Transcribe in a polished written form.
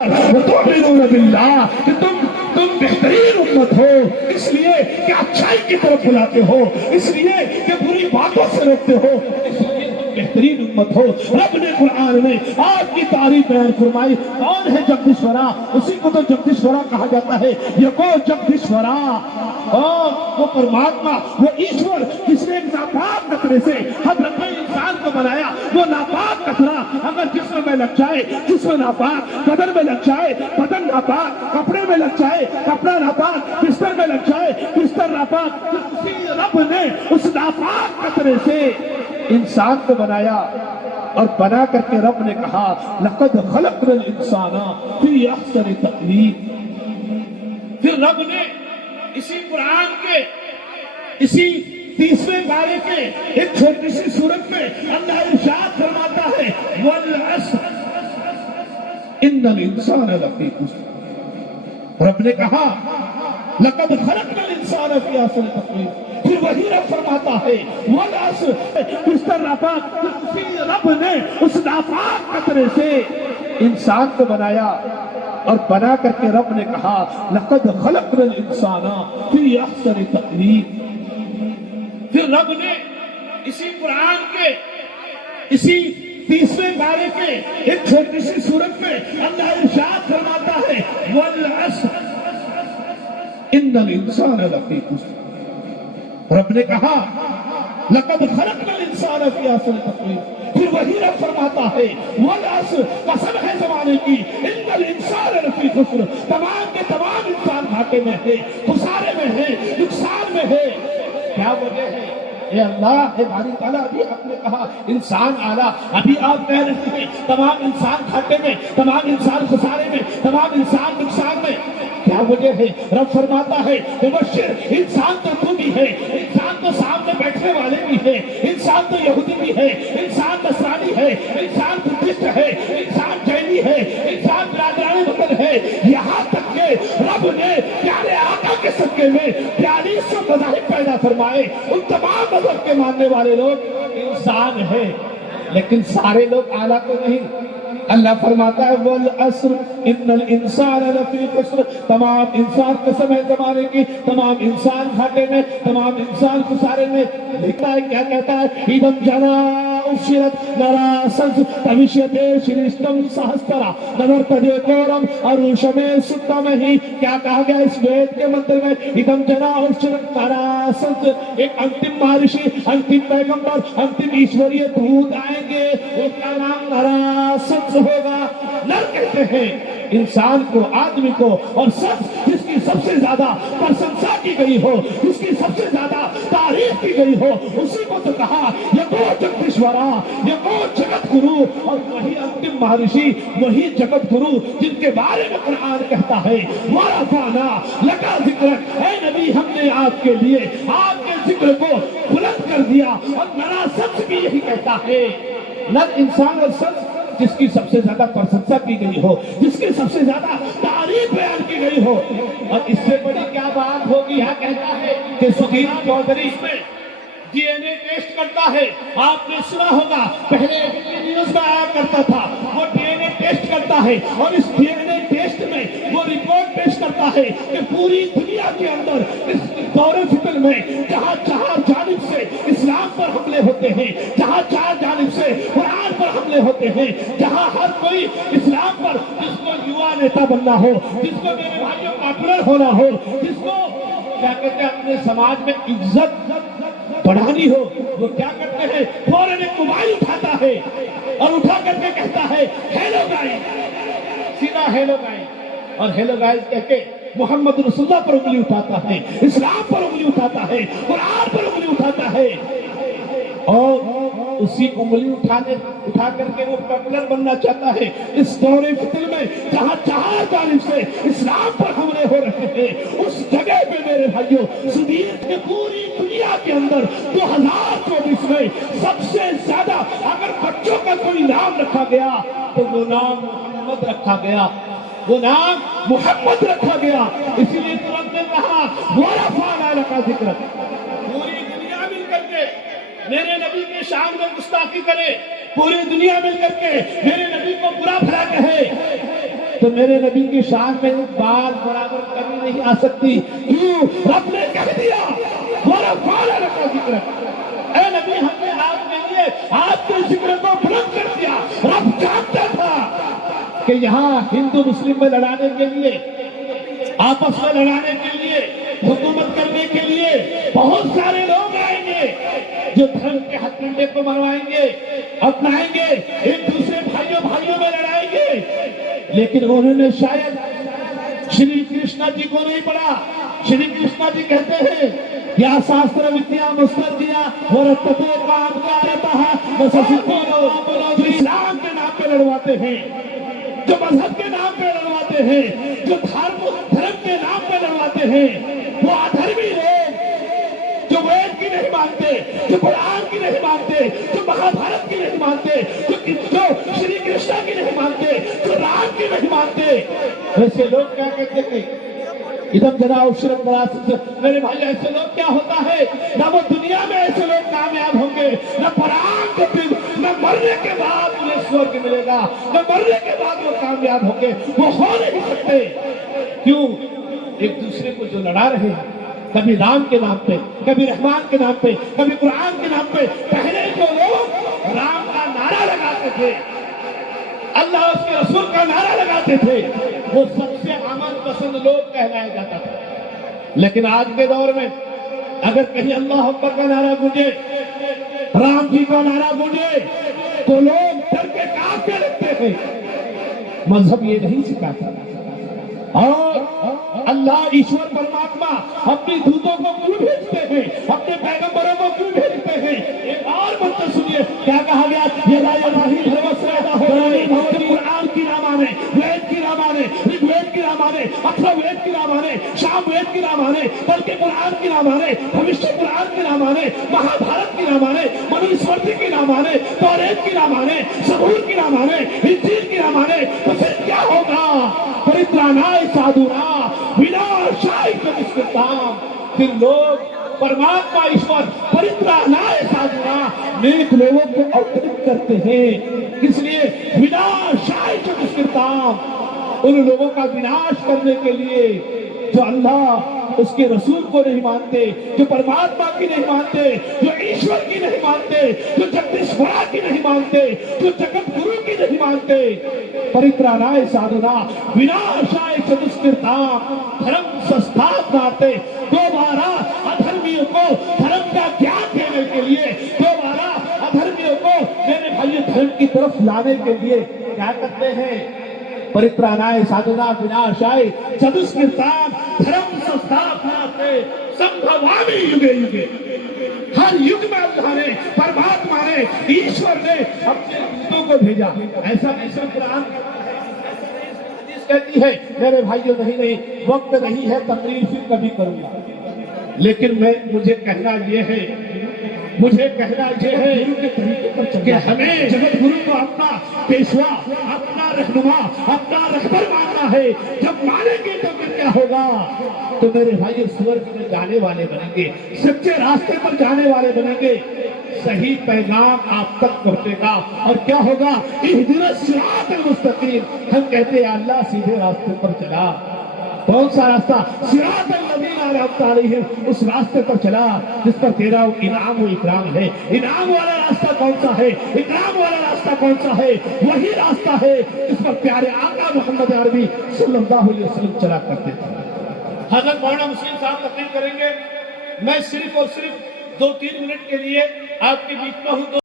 وتؤمنون باللہ کہ تم بہترین امت ہو، اس لیے کہ اچھائی کی طرف بلاتے ہو، اس لیے کہ بری باتوں سے روکتے ہو، اس لیے تم بہترین امت ہو۔ رب نے قرآن میں آپ کی تعریف بیان فرمائی۔ کون ہے جگدیشورا؟ اسی کو تو جگدیشورا کہا جاتا ہے۔ یکو جگدیشورا، وہ پرماتما، وہ ایشور جس نے ایک ناپاک قطرے سے حضرت انسان کو بنایا۔ وہ ناپاک قطرہ اگر جسم میں لگ جائے، جسم ناپاک، بدن میں لگ جائے، بدن ناپاک، کپڑے میں لگ جائے، کپڑا ناپاک، بستر میں لگ جائے، بستر ناپاک، اسی رب نے اس ناپاک قطرے سے انسان کو بنایا، اور بنا کر کے رب نے کہا لقد خلقنا الانسان فی احسن تقویم۔ پھر رب نے اسی قرآن کے اسی 30ویں پارے کے ایک چھوٹی سی سورت میں اللہ ارشاد فرماتا ہے والعصر ان الانسان لفی خسر۔ رب نے کہا لقد خلقنا الانسان فی احسن تقویم۔ پھر وہی رب فرماتا ہے والعصر، بستر ناپاک، اسی رب نے اس ناپاک قطرے سے انسان کو بنایا، اور بنا کر کے رب نے کہا لقد خلقنا الانسان فی احسن تقویم۔ پھر رب نے اسی قرآن کے اسی 30ویں پارے کے ایک چھوٹی سی سورت میں اللہ ارشاد فرماتا ہے والعصر ان الانسان لفی خسر۔ رب نے کہا لقد خلقنا الانسان فی احسن تقویم۔ پھر وہی رب فرماتا ہے والعصر، قسم ہے زمانے کی، ان الانسان لفی خسر، تمام کے تمام انسان گھاٹے میں ہے، خسارے میں ہے، نقصان میں ہے۔ کیا وجہ ہے؟ اے اللہ، اے باری تعالیٰ، ابھی آپ نے کہا انسان اعلیٰ، ابھی آپ کہہ رہے ہیں تمام انسان گھاٹے میں، تمام انسان خسارے میں، تمام انسان نقصان میں۔ کیا وجہ ہے؟ رب فرماتا ہے مبشر، انسان تو بھی ہے، انسان تو سامنے بیٹھنے والے بھی ہے، انسان تو یہودی بھی ہے، انسان نصرانی ہے، انسان بدھسٹ ہے، انسان جینی ہے، انسان برادران وطن ہے، یہاں تک کہ رب نے پیارے آقا کے صدقے میں 4200 مذاہب پیدا فرمائے۔ ان تمام مذہب کے ماننے والے لوگ انسان ہیں، لیکن سارے لوگ اعلیٰ تو نہیں۔ اللہ فرماتا ہے والعصر ان الانسان لفی خسر، تمام انسان، قسم ہے زمانے کی، تمام انسان گھاٹے میں، تمام انسان خسارے میں۔ لکھتا ہے کیا کہتا ہے ایدم جنا افشرت نرا سنس توشیتے شریشتم سہسترا نظر تجے کورم اروشم ستا میں ہی۔ کیا کہا گیا اس وید کے منتر میں؟ ایدم جنا افشرت نرا سنس، ایک انتم مہارشی، انتم پیغمبر، انتم ایشوریہ دھوت آئیں گے، اس کا نام نرا سنس ہوگا۔ نر کہتے ہیں انسان کو، آدمی کو، اور سنس جس کی سب سے زیادہ پرشنسا کی گئی ہو، جس کی سب سے زیادہ تعریف کی گئی ہو، اسی کو تو کہا یکو جگدیشورا، یکو جگت گرو، اور وہی انتم مہارشی، وہی جگت گرو جن کے بارے میں قرآن کہتا ہے وَرَفَعْنَا لَكَ ذِكْرَكَ، اے نبی ہم نے آپ کے لیے آپ کے ذکر کو بلند کر دیا۔ اور نرا سنس بھی یہی کہتا ہے، نر انسان اور سنس جس کی سب سے زیادہ پرشنسا کی گئی ہو، جس کی سب سے زیادہ تعریف بیان کی گئی ہو، اور اس سے بڑی کیا بات ہوگی؟ یہاں کہتا ہے کہ سدھیر چودھری اس میں ڈی این اے ٹیسٹ کرتا ہے۔ آپ نے سنا ہوگا پہلے نیوز میں آیا کرتا تھا، وہ ڈی این اے ٹیسٹ کرتا ہے، اور اس ڈی این اے ٹیسٹ میں وہ رپورٹ پیش کرتا ہے کہ پوری دنیا کے اندر اس دور فتن میں جہاں چار جانب سے اسلام پر حملے ہوتے ہیں، جہاں چار جانب سے قرآن پر حملے ہوتے ہیں، جہاں ہر کوئی اسلام پر، جس کو یوا نیتا بننا ہو، جس کو میرے بھائیوں پاپولر ہونا ہو، جس کو کیا کہتے ہیں اپنے سماج میں عزت بڑھانی ہو، وہ کیا کرتے ہیں؟ فوراً ایک موبائل اٹھاتا ہے اور اٹھا کر کے کہتا ہے ہیلو گائز، سیدھا ہیلو گائز، اور ہیلو گائز کہہ کے محمد رسول اللہ پر انگلی اٹھاتا ہے، اسلام پر انگلی اٹھاتا ہے، قرآن پر انگلی اٹھاتا ہے، اور اسی انگلی اٹھا کر کے وہ پاپولر بننا چاہتا ہے۔ اس دور فتن میں جہاں چار جانب سے اسلام پر حملے ہو رہے ہیں، اس جگہ پہ میرے بھائیوں سدھیر کے پوری دنیا کے اندر 2024 میں سب سے زیادہ اگر بچوں کا کوئی نام رکھا گیا تو وہ نام محمد رکھا گیا، وہ نام محمد رکھا گیا۔ اسی لیے ترنت نے کہا وَرَفَعْنَا لَكَ ذِكْرَكَ، پوری دنیا مل کر کے میرے نبی کے شان میں گستاخی کرے، پوری دنیا مل کر کے میرے نبی کو برا بھلا کہے، تو میرے نبی کی شان میں ایک بال برابر کمی نہیں آ سکتی. کیوں؟ رب نے کہہ دیا وَرَفَعْنَا لَكَ ذِكْرَكَ. اے نبی ہم نے آپ کے لیے آپ کے ذکر کو بلند کر دیا. رب جانتا تھا کہ یہاں ہندو مسلم میں لڑانے کے لیے، آپس میں لڑانے کے لیے، حکومت کرنے کے لیے بہت سارے لوگ آئیں گے جو دھرم کے ہتھ کنڈے کو منوائیں گے، اپنائیں گے، ایک دوسرے بھائیوں میں لڑائیں گے. لیکن انہوں نے شاید شری کرشنا جی کو نہیں پڑھا. شری کرشنا جی کہتے ہیں یا شاستر ودیا مستدیا ورتتے کام کارتہ وسسکورو. جو اسلام کے نام پہ لڑواتے ہیں، جو مذہب کے نام پہ لڑواتے ہیں، جو دھرم کے نام پہ لڑواتے ہیں، وہ ادھرمی لوگ جو وید کی نہیں مانتے، جو قرآن کی نہیں مانتے، جو مہابھارت کی نہیں مانتے، جو شری کرشنا کی نہیں مانتے، جو رام کی نہیں مانتے، ایسے لوگ کیا کہتے ہیں ادھر جناب شرم دراصل. میرے بھائی ایسے لوگ کیا ہوتا ہے، نہ وہ دنیا میں ایسے لوگ کامیاب ہوں گے، نہ قرآن کے دن، نہ مرنے کے بعد انہیں سورگ ملے گا، نہ مرنے کے بعد وہ کامیاب ہوں گے. وہ ہو نہیں سکتے. کیوں؟ ایک دوسرے کو جو لڑا رہے ہیں، کبھی رام کے نام پہ، کبھی رحمان کے نام پہ، کبھی قرآن کے نام پہ. پہلے جو لوگ رام کا نعرہ لگاتے تھے، اللہ اس کے رسول کا نعرہ لگاتے تھے، وہ سب سے امن پسند لوگ کہلایا جاتا تھا. لیکن آج کے دور میں اگر کہیں اللہ اکبر کا نعرہ گونجے، رام جی کا نعرہ گونجے، تو لوگ ڈر کے کانپنے لگتے ہیں. مذہب یہ نہیں سکھاتا. اور اللہ ایشور پرماتما اپنی دودوں کو کیوں بھیجتے ہیں، اپنے پیغمبروں کو کیوں بھیجتے ہیں؟ ایک اور منتر سنیے کیا کہا گیا. یہ لا الہ الا اللہ قرآن کی نہ مانے، وید کی نہ مانے، رگ وید کی نہ مانے، اتھر وید کی نہ مانے، شام وید کی نہ مانے، بلکہ قرآن کی نہ مانے، بھوشیہ قرآن کی نہ مانے، مہابھارت کی نہ مانے، منو اسمرتی کی نہ مانے، توریت کی نہ مانے، زبور کی نہ مانے، انجیل کی نہ مانے، تو پھر کیا ہوگا؟ پرترانائے سادھونا وناشائے چتسکرتام. پھر لوگ پرماتما ایشور پرترانائے سادھونا نیک لوگوں کو اوترت کرتے ہیں. اس لیے وناشائے چتسکرتام، ان لوگوں کا وناش کرنے کے لیے جو اللہ اس کے رسول کو نہیں مانتے، جو پرماتما کی نہیں مانتے، جو ایشور کی نہیں مانتے، جو جگدیشورا کی نہیں مانتے، جو جگت گرو کی نہیں مانتے. پرترانائے سادھونا وناشائے چتسکرتام. دھرم سنستھاپنارتے، دوبارہ ادھرمیوں کو دھرم کا گیان دینے کے لیے، دوبارہ ادھرمیوں کو میرے بھائی دھرم کی طرف لانے کے لیے کیا کرتے ہیں؟ پرترانائے سادھونا وناشائے چتسکرتام. دھرم سنستھاپنارتے سمبھوامی یوگے یوگے. ہر یگ میں اللہ نے، پرماتما نے، ایشور نے اپنے دوتوں کو بھیجا. ایسا نہیں قرآن کہتی ہے میرے بھائیوں نہیں وقت نہیں ہے، تقریر پھر کبھی کروں گا. لیکن مجھے کہنا یہ ہے کہ ہمیں جگت گرو کو اپنا پیشوا، اپنا رہنما، اپنا رہبر ماننا ہے. جب مانیں گے تو پھر کیا ہوگا؟ تو میرے بھائی سورج میں جانے والے بنیں گے، سچے راستے پر جانے والے بنیں گے. صحیح پیغام آپ تک پہنچے گا. اور کیا ہوگا؟ اہدنا الصراط المستقیم. ہم کہتے ہیں اللہ سیدھے راستے پر چلا. کون سا راستہ؟ صراط الذین انعمت علیہم. اس راستے پر چلا جس پر تیرا انعام و اکرام ہے. انعام والا راستہ کون سا ہے؟ اکرام والا راستہ کون سا ہے؟ وہی راستہ ہے جس پر پیارے آقا محمد عربی صلی اللہ علیہ وسلم چلا کرتے تھے. حضرت مولانا مسلم صاحب تقریر کریں گے. میں صرف اور صرف 2-3 منٹ کے لیے آپ کے بیچ میں ہوں.